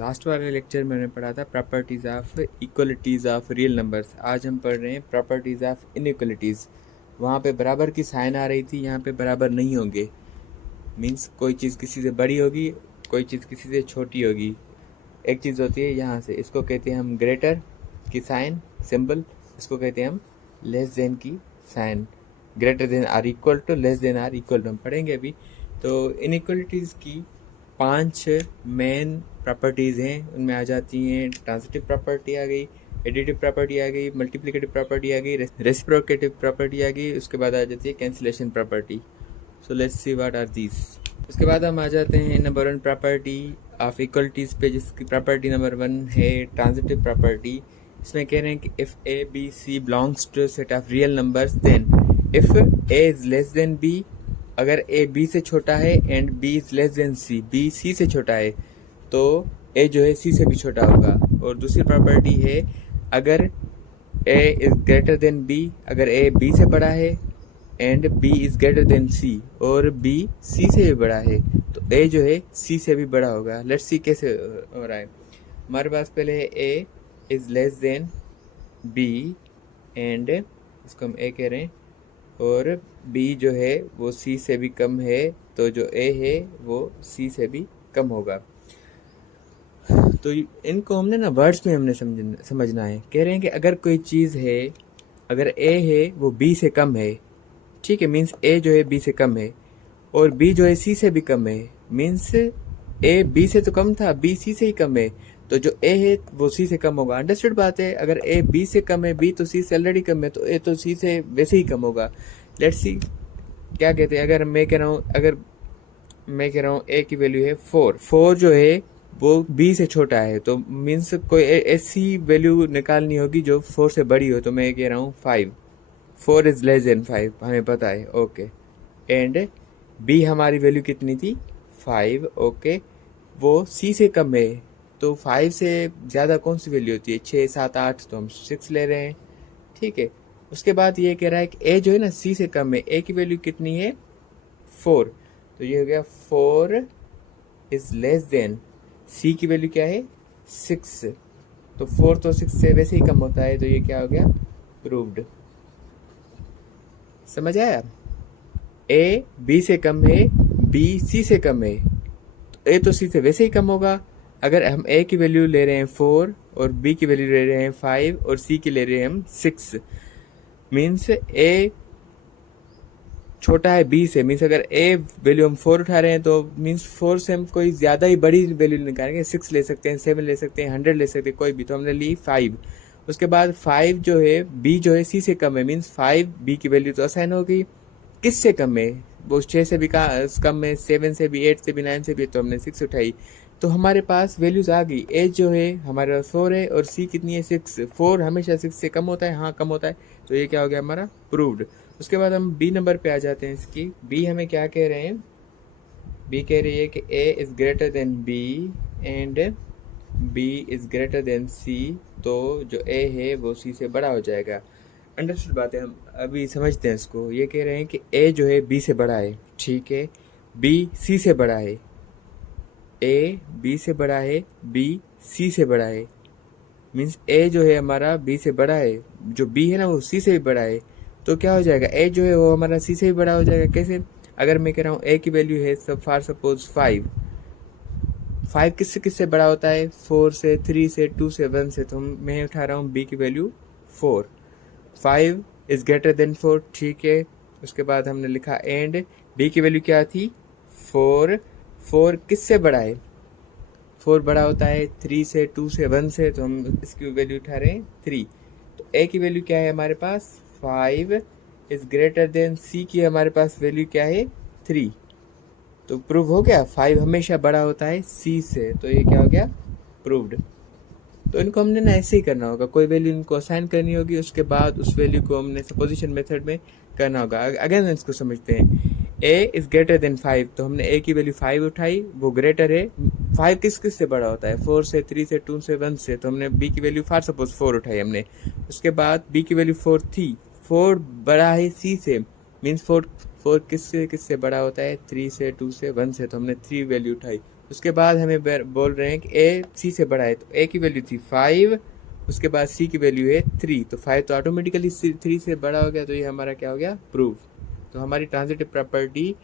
Last वाले lecture में हमने पढ़ा था properties of equalities of real numbers. आज हम पढ़ रहे हैं प्रॉपर्टीज़ ऑफ इनइक्वलिटीज़। वहाँ पे बराबर की साइन आ रही थी, यहाँ पे बराबर नहीं होंगे। मीन्स कोई चीज़ किसी से बड़ी होगी, कोई चीज़ किसी से छोटी होगी। एक चीज़ होती है यहाँ से, इसको कहते हैं हम ग्रेटर की साइन सिंबल, इसको कहते हैं हम लेस देन की sign. Greater than or equal to, less than or equal to हम पढ़ेंगे अभी। तो इनइक्वलिटीज़ की 5 मेन प्रॉपर्टीज़ हैं, उनमें आ जाती हैं ट्रांजिटिव प्रॉपर्टी आ गई, एडिटिव प्रॉपर्टी आ गई, मल्टीप्लिकेटिव प्रॉपर्टी आ गई, रेसिप्रोकेटिव प्रॉपर्टी आ गई, उसके बाद आ जाती है cancellation property. So let's see what are these. उसके बाद हम आ जाते हैं नंबर 1 प्रॉपर्टी ऑफ इक्वलिटीज़ पे, जिसकी प्रॉपर्टी नंबर 1 है ट्रांजिटिव प्रॉपर्टी। इसमें कह रहे हैं कि if A B C belongs to set of real numbers then if A is less than B, अगर ए बी से छोटा है and B is less than C, B C से छोटा है तो ए जो है सी से भी छोटा होगा। और दूसरी प्रॉपर्टी है अगर A is greater than B, अगर ए बी से बड़ा है and B is greater than C और बी सी से भी बड़ा है तो ए जो है सी से भी बड़ा होगा। लेट्स सी कैसे हो रहा है। हमारे पास पहले है A is less than B and इसको हम ए कह रहे हैं, और b जो है वो c से भी कम है, तो जो a है वो c से भी कम होगा। तो इनको हमने ना वर्ड्स में हमने समझना है। कह रहे हैं कि अगर कोई चीज़ है, अगर a है वो b से कम है, ठीक है, मीन्स a जो है b से कम है, और b जो है c से भी कम है, मीन्स a b से तो कम था, b c से ही कम है, तो जो a है वो c से कम होगा। अंडरस्टूड बात है। अगर a b से कम है, b तो c से ऑलरेडी कम है, तो a तो c से वैसे ही कम होगा। लेट्स सी क्या कहते हैं। अगर मैं कह रहा हूँ a की वैल्यू है 4, 4 जो है वो b से छोटा है, तो मीन्स कोई ऐसी वैल्यू निकालनी होगी जो 4 से बड़ी हो। तो मैं कह रहा हूँ 5, 4 इज लेस देन 5, हमें पता है, ओके। एंड b हमारी वैल्यू कितनी थी, 5, ओके, वो c से कम है, तो 5 से ज़्यादा कौन सी वैल्यू होती है, 6, 7, 8, तो हम 6 ले रहे हैं, ठीक है। उसके बाद ये कह रहा है कि a जो है ना c से कम है, a की वैल्यू कितनी है 4, तो ये हो गया 4 इज लेस देन, c की वैल्यू क्या है 6, तो 4 तो 6 से वैसे ही कम होता है, तो ये क्या हो गया, प्रूव्ड। समझ आया। a b से कम है, b c से कम है, तो a तो c से वैसे ही कम होगा। अगर हम a की वैल्यू ले रहे हैं 4 और b की वैल्यू ले रहे हैं 5 और c की ले रहे हैं हम 6, मीन्स a छोटा है b से, मीन्स अगर a वैल्यू हम 4 उठा रहे हैं तो मीन्स 4 से हम कोई ज़्यादा ही बड़ी वैल्यू निकालेंगे, 6 ले सकते हैं, 7 ले सकते हैं, 100 ले सकते हैं, कोई भी, तो हमने ली 5। उसके बाद 5 जो है b जो है c से कम है, मीन्स 5 b की वैल्यू तो असाइन हो गई। किससे कम है, वो 6 से भी कम है, 7 से भी, 8 से भी, 9 से भी, तो हमने 6 उठाई, तो हमारे पास वैल्यूज आ गई। a जो है हमारे पास 4 है और c कितनी है 6, 4 हमेशा 6 से कम होता है, हाँ कम होता है, तो ये क्या हो गया हमारा, प्रूव्ड। उसके बाद हम b नंबर पे आ जाते हैं। इसकी b हमें क्या कह रहे हैं, b कह रही है कि a is greater then b and b is greater then c, तो जो a है वो c से बड़ा हो जाएगा। अंडरस्टूड बात है, हम अभी समझते हैं इसको। ये कह रहे हैं कि a जो है b से बड़ा है, ठीक है, b c से बड़ा है, a b से बड़ा है, b c से बड़ा है, मीन्स a जो है हमारा b से बड़ा है, जो b है ना वो c से भी बड़ा है, तो क्या हो जाएगा, a जो है वो हमारा c से भी बड़ा हो जाएगा। कैसे, अगर मैं कह रहा हूँ a की वैल्यू है फॉर सपोज 5, 5 किससे बड़ा होता है, 4 से, 3 से, 2 से, 1 से, तो मैं उठा रहा हूँ b की वैल्यू 4, 5 इज ग्रेटर देन 4, ठीक है। उसके बाद हमने लिखा एंड b की वैल्यू क्या थी 4, 4 किससे बड़ा है, 4 बड़ा होता है 3 से, 2 से, 1 से, तो हम इसकी वैल्यू उठा रहे हैं 3। तो a की वैल्यू क्या है हमारे पास 5 इज ग्रेटर देन c की हमारे पास वैल्यू क्या है 3, तो प्रूव हो गया 5 हमेशा बड़ा होता है c से, तो ये क्या हो गया, प्रूव्ड। तो इनको हमने ना ऐसे ही करना होगा, कोई वैल्यू इनको असाइन करनी होगी, उसके बाद उस वैल्यू को हमने सपोजिशन मेथड में करना होगा। अगेन इसको समझते हैं, a इज ग्रेटर देन 5, तो हमने a की वैल्यू 5 उठाई, वो ग्रेटर है, 5 किस से बड़ा होता है, 4 से, 3 से, 2 से, 1 से, तो हमने b की वैल्यू फॉर सपोज 4 उठाई हमने। उसके बाद b की वैल्यू 4 थी, 4 बड़ा है c से, मीन्स 4 किससे बड़ा होता है, 3 से, 2 से, 1 से, तो हमने 3 वैल्यू उठाई, उसके बाद हमें बोल रहे हैं कि ए सी से बड़ा है, तो ए की वैल्यू थी 5, उसके बाद सी की वैल्यू है 3, तो 5 तो ऑटोमेटिकली 3 से बड़ा हो गया, तो ये हमारा क्या हो गया, प्रूव। तो हमारी ट्रांजिटिव प्रॉपर्टी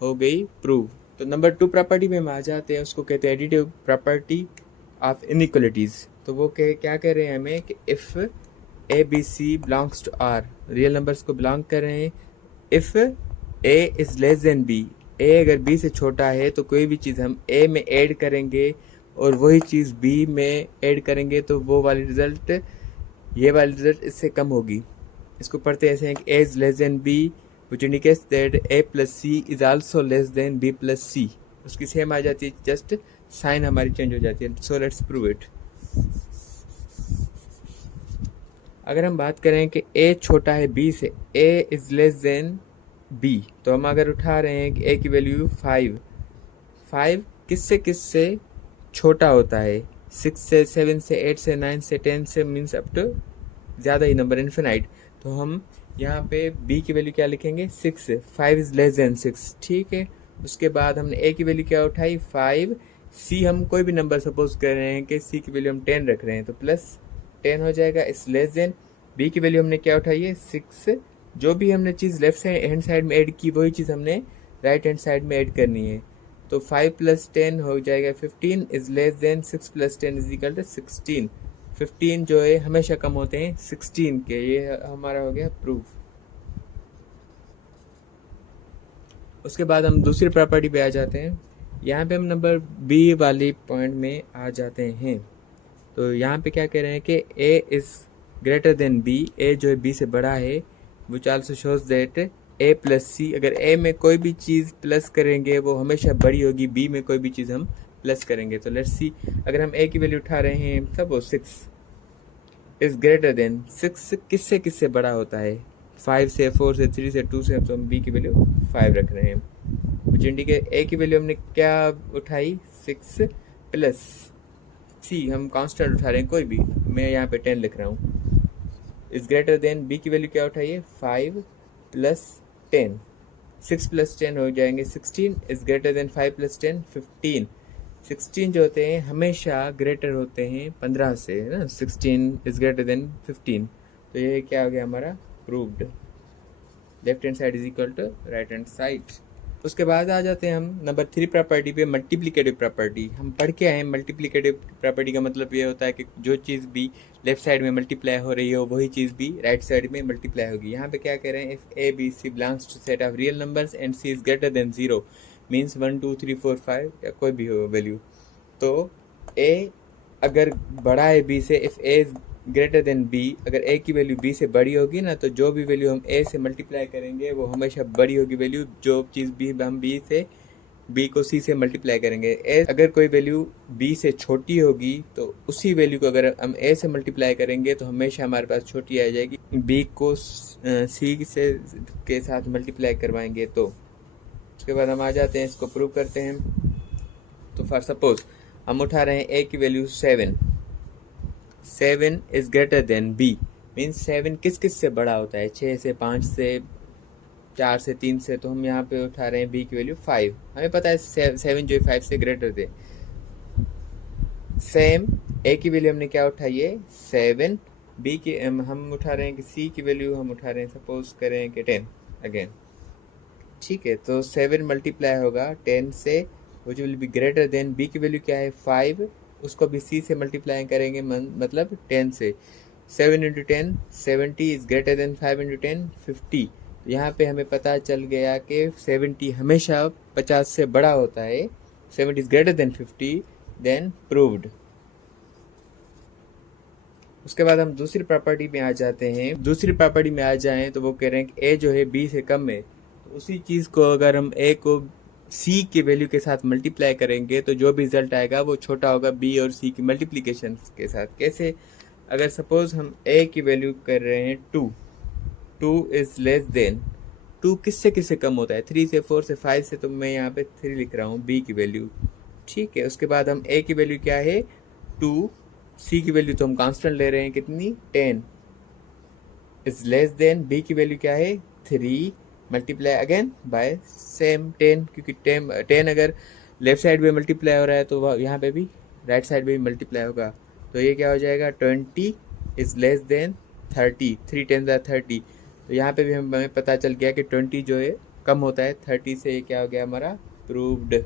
हो गई प्रूव। तो नंबर 2 प्रॉपर्टी में हम आ जाते हैं, उसको कहते हैं एडिटिव प्रॉपर्टी ऑफ इनइक्वलिटीज़। तो वो क्या कह रहे हैं हमें कि if A B C belongs to R, real numbers को बिलोंग कर रहे हैं। If A is less than B, A अगर बी से छोटा है तो कोई भी चीज़ हम ए में ऐड करेंगे और वही चीज़ बी में ऐड करेंगे तो वो वाली रिजल्ट, ये वाली रिजल्ट इससे कम होगी। इसको पढ़ते ऐसे हैं कि A is less than B which indicates that a plus c is also less than b plus c। उसकी सेम आ जाती है, जस्ट साइन हमारी चेंज हो जाती है। So let's prove it. अगर हम बात करें कि a छोटा है b से, a is less than b, तो हम अगर उठा रहे हैं कि a की वैल्यू 5 किससे छोटा होता है, 6 से, 7 से, 8 से, 9 से, 10 से, मीन्स अप टू ज़्यादा ही नंबर, इन्फिनाइट। तो हम यहाँ पे b की वैल्यू क्या लिखेंगे, 6, 5 इज लेस देन 6, ठीक है। उसके बाद हमने a की वैल्यू क्या उठाई, 5, c हम कोई भी नंबर सपोज कर रहे हैं कि c की वैल्यू हम 10 रख रहे हैं, तो प्लस 10 हो जाएगा, इस लेस देन। b की वैल्यू हमने क्या उठाई है, 6, जो भी हमने चीज़ लेफ्ट हैंड साइड में ऐड की वही चीज़ हमने राइट हैंड साइड में ऐड करनी है। तो 5 + 10 हो जाएगा 15, is less than 6 + 10 is equal to 16। 15 जो है हमेशा कम होते हैं 16 के, ये हमारा हो गया प्रूफ। उसके बाद हम दूसरी प्रॉपर्टी पे आ जाते हैं। यहाँ पे हम नंबर बी वाली पॉइंट में आ जाते हैं। तो यहाँ पे क्या कह रहे हैं कि a is greater than b, a जो है b से बड़ा है, which also shows that a + c, अगर a में कोई भी चीज़ प्लस करेंगे वो हमेशा बड़ी होगी, b में कोई भी चीज़ हम प्लस करेंगे। तो लेट्स सी, अगर हम a की वैल्यू उठा रहे हैं तब वो 6 इज़ ग्रेटर देन 6 किससे बड़ा होता है, 5 से, 4 से, 3 से, 2 से, तो हम b की वैल्यू 5 रख रहे हैं। विच इंडिकेट a की वैल्यू हमने क्या उठाई, 6 प्लस c, हम कांस्टेंट उठा रहे हैं कोई भी, मैं यहाँ पे 10 लिख रहा हूँ, इज़ ग्रेटर देन b की वैल्यू क्या उठाइए, 5 + 10, 6 + 10 हो जाएंगे 16, इज़ ग्रेटर देन 5 + 10 15। 16 जो होते हैं हमेशा ग्रेटर होते हैं 15 से, है ना, 16 इज़ ग्रेटर देन 15। तो ये क्या हो गया हमारा, proved. Left hand side is equal to right hand side. उसके बाद आ जाते हैं हम नंबर 3 प्रॉपर्टी पे, मल्टीप्लिकेटिव प्रॉपर्टी। हम पढ़ के आए हैं, मल्टीप्लिकेटिव प्रॉपर्टी का मतलब ये होता है कि जो चीज़ भी लेफ्ट साइड में मल्टीप्लाई हो रही हो वही चीज़ भी राइट साइड में मल्टीप्लाई होगी। यहाँ पे क्या कह रहे हैं, if A B C belongs to set of real numbers and C is greater than 0, means 1 2 3 4 5 या कोई भी हो वैल्यू, तो ए अगर बड़ा है बी से, if A is greater than B, अगर ए की वैल्यू बी से बड़ी होगी ना, तो जो भी वैल्यू हम ए से मल्टीप्लाई करेंगे वो हमेशा बड़ी होगी वैल्यू, जो चीज़ भी हम बी को सी से मल्टीप्लाई करेंगे। ए अगर कोई वैल्यू बी से छोटी होगी तो उसी वैल्यू को अगर हम ए से मल्टीप्लाई करेंगे तो हमेशा हमारे पास छोटी आ जाएगी, बी को सी से के साथ मल्टीप्लाई करवाएंगे तो। उसके बाद हम आ जाते हैं, इसको प्रूव करते हैं। तो फॉर सपोज हम उठा रहे हैं ए की value 7 is greater than B, means 7 किस से बड़ा होता है, 6 से, 5 से, 4 से, 3 से, तो हम यहाँ पे उठा रहे हैं बी की वैल्यू 5। हमें पता है 7 जो है 5 से ग्रेटर थे। सेम ए की वैल्यू हमने क्या उठाई है, 7, बी की हम उठा रहे हैं कि सी की वैल्यू हम उठा रहे हैं, सपोज करें कि 10 अगेन, ठीक है। तो 7 मल्टीप्लाई होगा 10 से, which will be greater than, B की वैल्यू क्या है 5, उसको भी सी से मल्टीप्लाई करेंगे, मतलब 10 से। 7 × 10 70 इज ग्रेटर देन 5 × 10 50। तो यहाँ पे हमें पता चल गया कि 70 हमेशा 50 से बड़ा होता है, 70 is greater than 50, then proved. उसके बाद हम दूसरी प्रॉपर्टी में आ जाते हैं। दूसरी प्रॉपर्टी में आ जाएं तो वो कह रहे हैं कि ए जो है बी से कम है, तो उसी चीज़ को अगर हम ए को सी की वैल्यू के साथ मल्टीप्लाई करेंगे तो जो भी रिजल्ट आएगा वो छोटा होगा बी और सी की मल्टीप्लिकेशन के साथ। कैसे, अगर सपोज हम ए की वैल्यू कर रहे हैं 2 इज लेस देन, 2 किससे कम होता है, 3 से, 4 से, 5 से, तो मैं यहाँ पे 3 लिख रहा हूँ बी की वैल्यू, ठीक है। उसके बाद हम ए की वैल्यू क्या है 2, सी की वैल्यू तो हम कांस्टेंट ले रहे हैं कितनी, 10 इज लेस देन, बी की वैल्यू क्या है 3, मल्टीप्लाई अगेन बाय सेम 10, क्योंकि 10 अगर लेफ्ट साइड में मल्टीप्लाई हो रहा है तो यहाँ पे भी राइट साइड में भी मल्टीप्लाई होगा। तो ये क्या हो जाएगा, 20 इज लेस देन 30, 3 10 30। तो यहाँ पे भी हमें पता चल गया कि 20 जो है कम होता है 30 से। ये क्या हो गया हमारा, प्रूव्ड।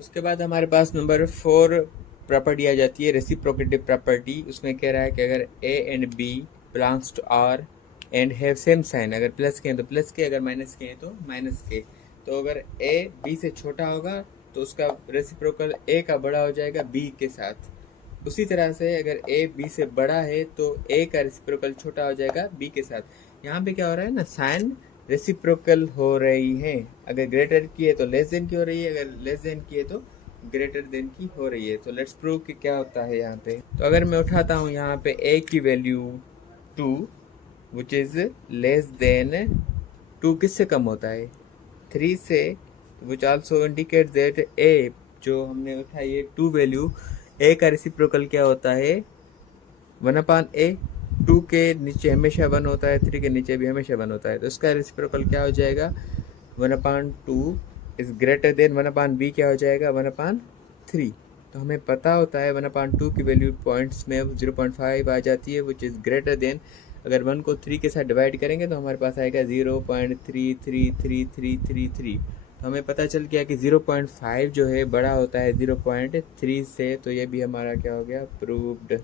उसके बाद हमारे पास नंबर 4 प्रॉपर्टी आ जाती है, रेसिप्रोकेटिव प्रॉपर्टी। उसमें कह रहा है कि अगर A and B belongs to R and have same sign, अगर प्लस के हैं तो प्लस के, अगर माइनस के हैं तो माइनस के। तो अगर ए बी से छोटा होगा तो उसका रेसिप्रोकल ए का बड़ा हो जाएगा बी के साथ। उसी तरह से अगर ए बी से बड़ा है तो ए का रेसिप्रोकल छोटा हो जाएगा बी के साथ। यहाँ पे क्या हो रहा है ना, साइन रेसिप्रोकल हो रही है। अगर ग्रेटर की है तो लेस देन की हो रही है, अगर लेस देन की है तो ग्रेटर देन की हो रही है। तो लेट्स प्रूव कि क्या होता है यहाँ पे। तो अगर मैं उठाता हूँ यहाँ पे a की value 2 which is less then 2, किससे कम होता है, 3 से, which also indicate that a जो हमने उठाई है 2 वैल्यू, a का रेसिप्रोकल क्या होता है 1/a। 2 के नीचे हमेशा 1 होता है, 3 के नीचे भी हमेशा 1 होता है। तो इसका रेसिप्रोकल क्या हो जाएगा 1/2 इज ग्रेटर देन 1/b, क्या हो जाएगा 1/3। तो हमें पता होता है 1/2 की वैल्यू पॉइंट्स में 0.5 आ जाती है, विच इज़ ग्रेटर देन। अगर 1 को 3 के साथ डिवाइड करेंगे तो हमारे पास आएगा 0.33333। तो हमें पता चल गया कि 0.5 जो है बड़ा होता है 0.3 से। तो ये भी हमारा क्या हो गया, प्रूव्ड।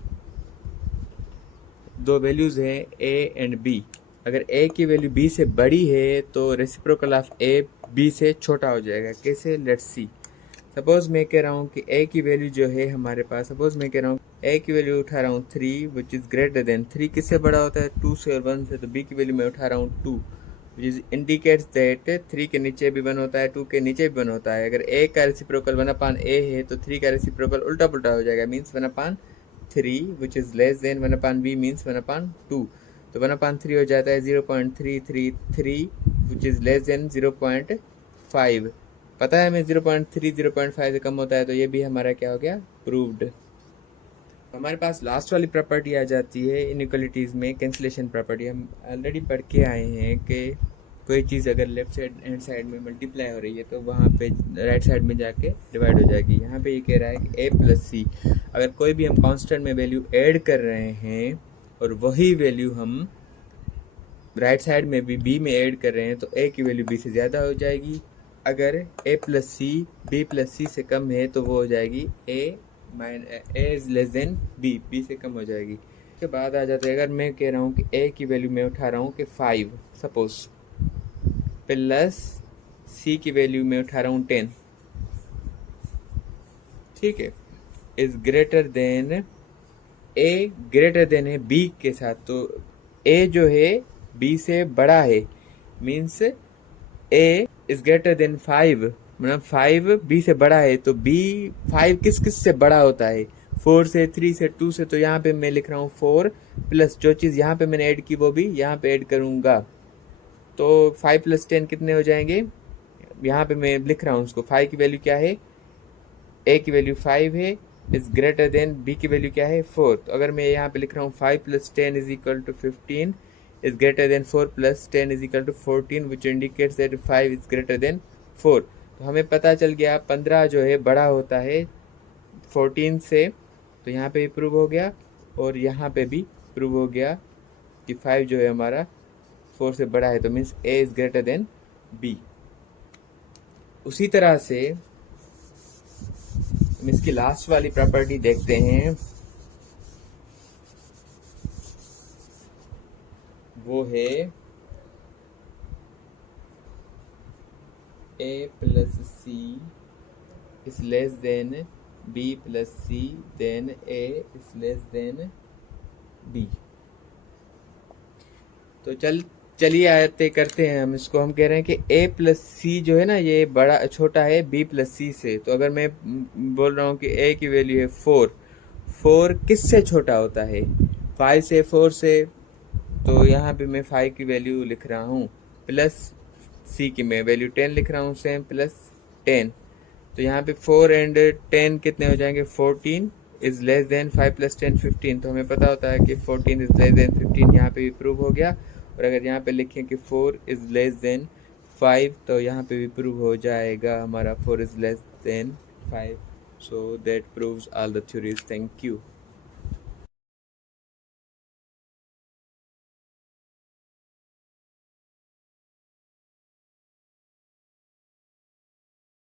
दो वैल्यूज़ हैं a एंड b। अगर a की वैल्यू b से बड़ी है तो रेसिप्रोकल ऑफ a b से छोटा हो जाएगा। कैसे, लेट्स सी। सपोज मैं कह रहा हूँ कि a की वैल्यू जो है हमारे पास, सपोज मैं कह रहा हूँ a की वैल्यू उठा रहा हूँ 3 विच इज़ ग्रेटर देन 3, किससे बड़ा होता है 2 से और 1 से। तो b की वैल्यू मैं उठा रहा हूँ 2 विच इज इंडिकेट्स दैट 3 के नीचे भी 1 होता है, 2 के नीचे भी 1 होता है। अगर a का रेसिप्रोकल 1/a है तो 3 का रेसिप्रोकल उल्टा पुल्टा हो जाएगा, means 1/3 which is less then 1/b means 1/2। तो 1/3 हो जाता है 0.333 विच इज़ लेस देन 0.5। पता है हमें 0.3 0.5 से कम होता है। तो ये भी हमारा क्या हो गया, प्रूव्ड। हमारे पास लास्ट वाली प्रॉपर्टी आ जाती है इनइक्वालिटीज़ में, कैंसिलेशन प्रॉपर्टी। हम ऑलरेडी पढ़ के आए हैं कि कोई चीज़ अगर लेफ्ट साइड हैंड साइड में मल्टीप्लाई हो रही है तो वहाँ पे राइट साइड में जाके डिवाइड हो जाएगी। यहाँ पे ये कह रहा है कि a प्लस सी, अगर कोई भी हम कांस्टेंट में वैल्यू ऐड कर रहे हैं और वही वैल्यू हम राइट साइड में भी b में ऐड कर रहे हैं तो a की वैल्यू b से ज़्यादा हो जाएगी। अगर a plus C b plus C से कम है तो वो हो जाएगी a is less than b से कम हो जाएगी। उसके बाद आ जाता है, अगर मैं कह रहा हूँ कि a की वैल्यू मैं उठा रहा हूँ कि 5 सपोज, प्लस c की वैल्यू मैं उठा रहा हूँ 10, ठीक है, is greater then a, greater than है b के साथ। तो a जो है b से बड़ा है, means a is greater then 5, मतलब 5 b से बड़ा है। तो b 5 किस किस से बड़ा होता है, 4 से, 3 से, 2 से। तो यहाँ पे मैं लिख रहा हूँ 4 प्लस जो चीज़ यहाँ पे मैंने ऐड की वो भी यहाँ पे ऐड करूँगा। तो 5 प्लस 10 कितने हो जाएंगे, यहाँ पे मैं लिख रहा हूँ उसको। 5 की वैल्यू क्या है, a की वैल्यू 5 है, इज ग्रेटर देन b की वैल्यू क्या है 4। तो अगर मैं यहाँ पे लिख रहा हूँ 5 plus 10 is equal to 15 is greater than 4 plus 10 is equal to 14 which indicates that 5 is greater than 4। तो हमें पता चल गया 15 जो है बड़ा होता है 14 से। तो यहाँ पे भी प्रूव हो गया और यहाँ पे भी प्रूव हो गया कि 5 जो है हमारा 4 से बड़ा है, तो means a is greater than b। उसी तरह से हम इसकी लास्ट वाली प्रॉपर्टी देखते हैं, वो है a plus C is less than b plus C then a is less than b। तो चलिए आते करते हैं हम इसको। हम कह रहे हैं कि a प्लस सी जो है ना ये बड़ा छोटा है b प्लस सी से। तो अगर मैं बोल रहा हूँ कि a की वैल्यू है 4, 4 किस से छोटा होता है, 5 से, 4 से। तो यहाँ पे मैं 5 की वैल्यू लिख रहा हूँ, प्लस c की मैं वैल्यू 10 लिख रहा हूँ सेम, प्लस 10। तो यहाँ पे 4 एंड 10 कितने हो जाएंगे, 14 इज लेस देन 5 प्लस 10 15। तो हमें पता होता है कि 14 इज लेस देन 15, यहाँ पे भी प्रूव हो गया। और अगर यहाँ पे लिखें कि 4 इज लेस देन 5 तो यहाँ पे भी प्रूव हो जाएगा हमारा 4 is less then 5. So that proves all the theories. Thank you.